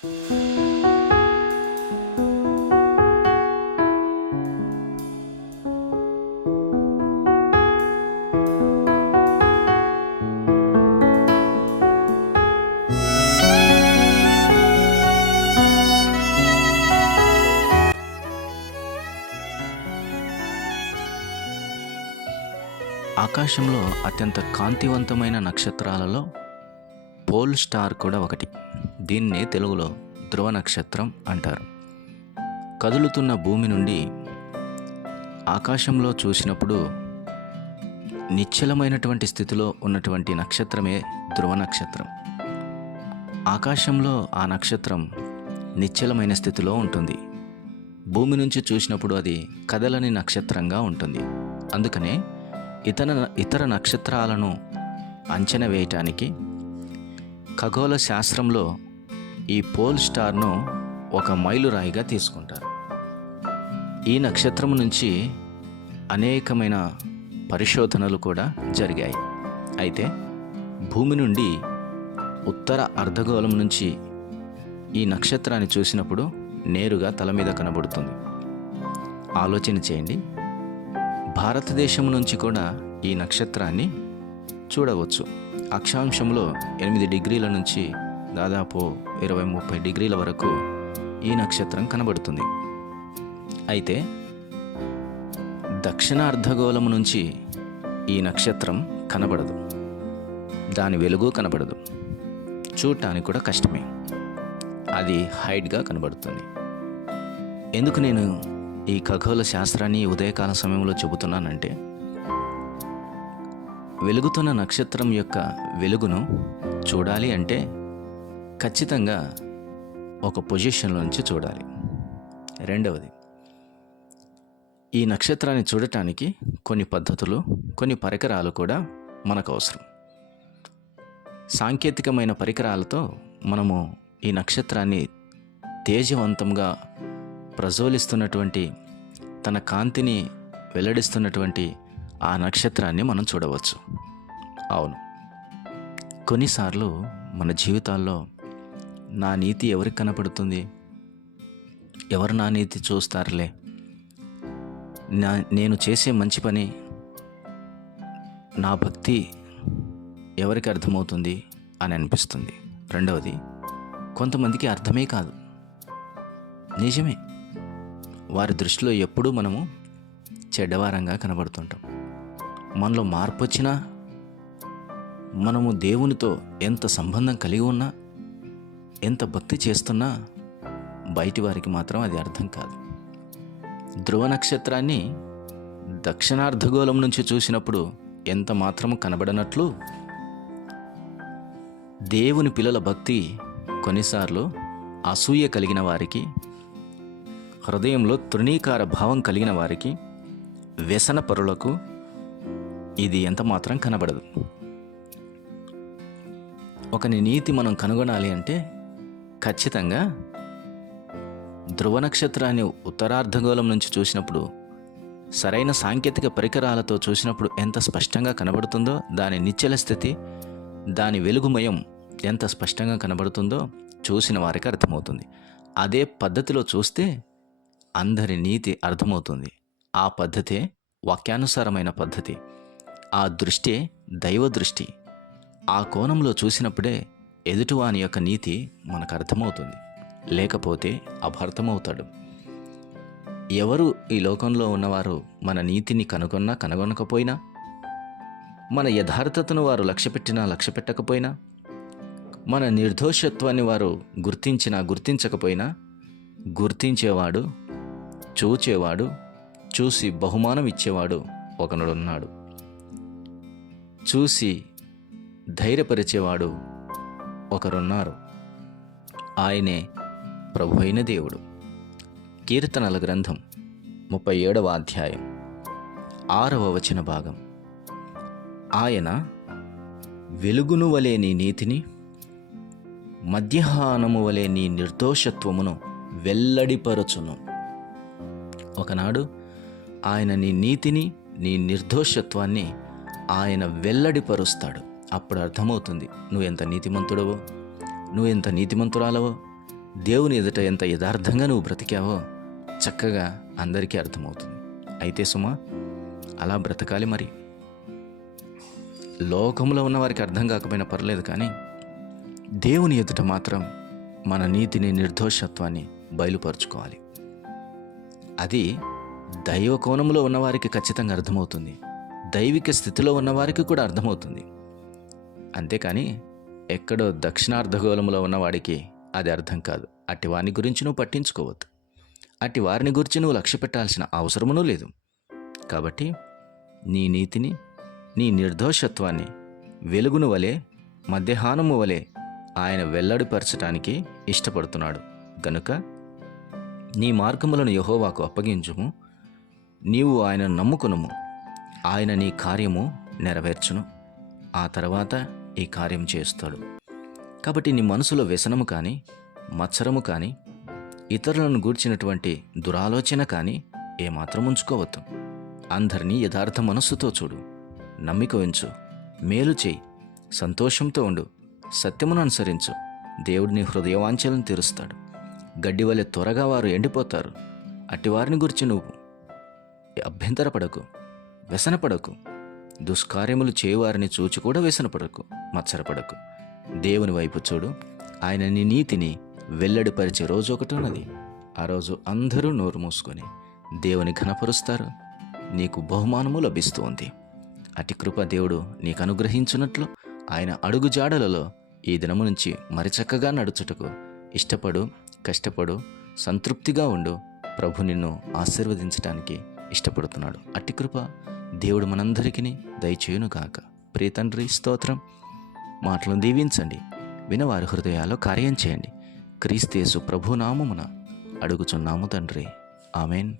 ఆకాశంలో అత్యంత కాంతివంతమైన నక్షత్రాలలో pole star కూడా ఒకటి. దీన్నే తెలుగులో ధ్రువ నక్షత్రం అంటారు. కదులుతున్న భూమి నుండి ఆకాశంలో చూసినప్పుడు నిశ్చలమైనటువంటి స్థితిలో ఉన్నటువంటి నక్షత్రమే ధ్రువ నక్షత్రం. ఆకాశంలో ఆ నక్షత్రం నిశ్చలమైన స్థితిలో ఉంటుంది. భూమి నుంచి చూసినప్పుడు అది కదలని నక్షత్రంగా ఉంటుంది. అందుకనే ఇతర నక్షత్రాలను అంచనా వేయటానికి ఖగోళ శాస్త్రంలో ఈ పోల్ స్టార్ను ఒక మైలురాయిగా తీసుకుంటారు. ఈ నక్షత్రం నుంచి అనేకమైన పరిశోధనలు కూడా జరిగాయి. అయితే భూమి నుండి ఉత్తర అర్ధగోళం నుంచి ఈ నక్షత్రాన్ని చూసినప్పుడు నేరుగా తల మీద కనబడుతుంది. ఆలోచన చేయండి, భారతదేశం నుంచి కూడా ఈ నక్షత్రాన్ని చూడవచ్చు. అక్షాంశంలో 8 డిగ్రీల నుంచి దాదాపు 20-30 డిగ్రీల వరకు ఈ నక్షత్రం కనబడుతుంది. అయితే దక్షిణ అర్ధగోళం నుంచి ఈ నక్షత్రం కనబడదు. దాని వెలుగు కనబడదు, చూడటానికి కూడా కష్టమే. అది హైట్గా కనబడుతుంది. ఎందుకు నేను ఈ ఖగోళ శాస్త్రాన్ని ఉదయకాల సమయంలో చెబుతున్నానంటే, వెలుగుతున్న నక్షత్రం యొక్క వెలుగును చూడాలి అంటే ఖచ్చితంగా ఒక పొజిషన్లో నుంచి చూడాలి. రెండవది, ఈ నక్షత్రాన్ని చూడటానికి కొన్ని పద్ధతులు, కొన్ని పరికరాలు కూడా మనకు అవసరం. సాంకేతికమైన పరికరాలతో మనము ఈ నక్షత్రాన్ని తేజవంతంగా ప్రజ్వలిస్తున్నటువంటి, తన కాంతిని వెల్లడిస్తున్నటువంటి ఆ నక్షత్రాన్ని మనం చూడవచ్చు. అవును, కొన్నిసార్లు మన జీవితాల్లో నా నీతి ఎవరికి కనపడుతుంది, ఎవరు నా నీతి చూస్తారులే, నేను చేసే మంచి పని, నా భక్తి ఎవరికి అర్థమవుతుంది అని అనిపిస్తుంది. రెండవది, కొంతమందికి అర్థమే కాదు. నిజమే, వారి దృష్టిలో ఎప్పుడూ మనము చెడ్డవారంగా కనబడుతుంటాం. మనలో మార్పు వచ్చినా, మనము దేవునితో ఎంత సంబంధం కలిగి ఉన్నా, ఎంత భక్తి చేస్తున్నా బయటి వారికి మాత్రం అది అర్థం కాదు. ధ్రువ నక్షత్రాన్ని దక్షిణార్ధగోళం నుంచి చూసినప్పుడు ఎంత మాత్రము కనబడనట్లు, దేవుని పిల్లల భక్తి కొన్నిసార్లు అసూయ కలిగిన వారికి, హృదయంలో తృణీకార భావం కలిగిన వారికి, వ్యసన పరులకు ఇది ఎంత మాత్రం కనబడదు. ఒకని నీతి మనం కనుగొనాలి అంటే ఖచ్చితంగా ధ్రువ నక్షత్రాన్ని ఉత్తరార్ధగోళం నుంచి చూసినప్పుడు, సరైన సాంకేతిక పరికరాలతో చూసినప్పుడు ఎంత స్పష్టంగా కనబడుతుందో, దాని నిశ్చల స్థితి, దాని వెలుగుమయం ఎంత స్పష్టంగా కనబడుతుందో చూసిన వారికి అర్థమవుతుంది. అదే పద్ధతిలో చూస్తే అందరి నీతి అర్థమవుతుంది. ఆ పద్ధతే వాక్యానుసారమైన పద్ధతి. ఆ దృష్టే దైవ దృష్టి. ఆ కోణంలో చూసినప్పుడే ఎదుటివాని యొక్క నీతి మనకు అర్థమవుతుంది. లేకపోతే అపార్థమవుతాడు. ఎవరు ఈ లోకంలో ఉన్నవారు మన నీతిని కనుగొన్నా కనుగొనకపోయినా, మన యథార్థతను వారు లక్ష్యపెట్టినా లక్ష్యపెట్టకపోయినా, మన నిర్దోషత్వాన్ని వారు గుర్తించినా గుర్తించకపోయినా, గుర్తించేవాడు, చూచేవాడు, చూసి బహుమానం ఇచ్చేవాడు ఒకనుడున్నాడు. చూసి ధైర్యపరిచేవాడు ఒకరున్నారు. ఆయనే ప్రభు అయిన దేవుడు. కీర్తనల గ్రంథం 37వ అధ్యాయం 6వ వచన భాగం. ఆయన వెలుగును వలె నీ నీతిని, మధ్యాహ్నము వలె నీ నిర్దోషత్వమును వెల్లడిపరచును. ఒకనాడు ఆయన నీ నీతిని, నీ నిర్దోషత్వాన్ని ఆయన వెల్లడిపరుస్తాడు. అప్పుడు అర్థమవుతుంది నువ్వెంత నీతిమంతుడవో, నువ్వెంత నీతిమంతురాలవో, దేవుని ఎదుట ఎంత యథార్థంగా నువ్వు బ్రతికావో చక్కగా అందరికీ అర్థమవుతుంది. అయితే సుమా, అలా బ్రతకాలి. మరి లోకంలో ఉన్న వారికి అర్థం కాకపోయినా పర్లేదు, కానీ దేవుని ఎదుట మాత్రం మన నీతిని, నిర్దోషత్వాన్ని బయలుపరుచుకోవాలి. అది దైవ కోణంలో ఉన్నవారికి ఖచ్చితంగా అర్థమవుతుంది, దైవిక స్థితిలో ఉన్నవారికి కూడా అర్థమవుతుంది. అంతేకాని ఎక్కడో దక్షిణార్ధగోళంలో ఉన్నవాడికి అది అర్థం కాదు. అట్టి వారిని గురించి నువ్వు పట్టించుకోవద్దు, అట్టి వారిని గురించి నువ్వు లక్ష్య పెట్టాల్సిన అవసరమునూ లేదు. కాబట్టి నీ నీతిని, నీ నిర్దోషత్వాన్ని వెలుగును వలె, మధ్యాహ్నము వలె ఆయన వెల్లడిపరచటానికి ఇష్టపడుతున్నాడు. గనుక నీ మార్గములను యెహోవాకు అప్పగించుము, నీవు ఆయనను నమ్ముకునుము, ఆయన నీ కార్యము నెరవేర్చును, ఆ తర్వాత ఈ కార్యం చేస్తాడు. కాబట్టి నీ మనసులో వ్యసనము కానీ, మత్సరము కానీ, ఇతరులను గూర్చినటువంటి దురాలోచన కానీ ఏమాత్రం ఉంచుకోవద్దు. అందరినీ యథార్థ మనస్సుతో చూడు, నమ్మిక ఉంచు, మేలు చేయి, సంతోషంతో ఉండు, సత్యమును అనుసరించు. దేవుడు నీ హృదయవాంఛలను తీరుస్తాడు. గడ్డి వలె త్వరగా వారు ఎండిపోతారు. అట్టివారిని గురించి నువ్వు అభ్యంతరపడకు, వ్యసనపడకు. దుష్కార్యములు చేయువారిని చూచి కూడా వ్యసనపడకు, మత్సరపడకు. దేవుని వైపు చూడు, ఆయన నీ నీతిని వెల్లడిపరిచే రోజు ఒకటి ఉన్నది. ఆ రోజు అందరూ నోరు మూసుకొని దేవుని ఘనపరుస్తారు, నీకు బహుమానము లభిస్తూ ఉంది. అటి కృప దేవుడు నీకు అనుగ్రహించున్నట్లు ఆయన అడుగు జాడలలో ఈ దినము నుంచి మరి చక్కగా నడుచుటకు ఇష్టపడు, కష్టపడు, సంతృప్తిగా ఉండు. ప్రభు నిన్ను ఆశీర్వదించడానికి ఇష్టపడుతున్నాడు. అట్టి కృప దేవుడు మనందరికీ దయచేయునుగాక. ప్రియ తండ్రి, స్తోత్రం. మాటలను దీవించండి, వినవారి హృదయాల్లో కార్యం చేయండి. క్రీస్తు యేసు ప్రభు నామమున అడుగుచున్నాము తండ్రి. ఆమెన్.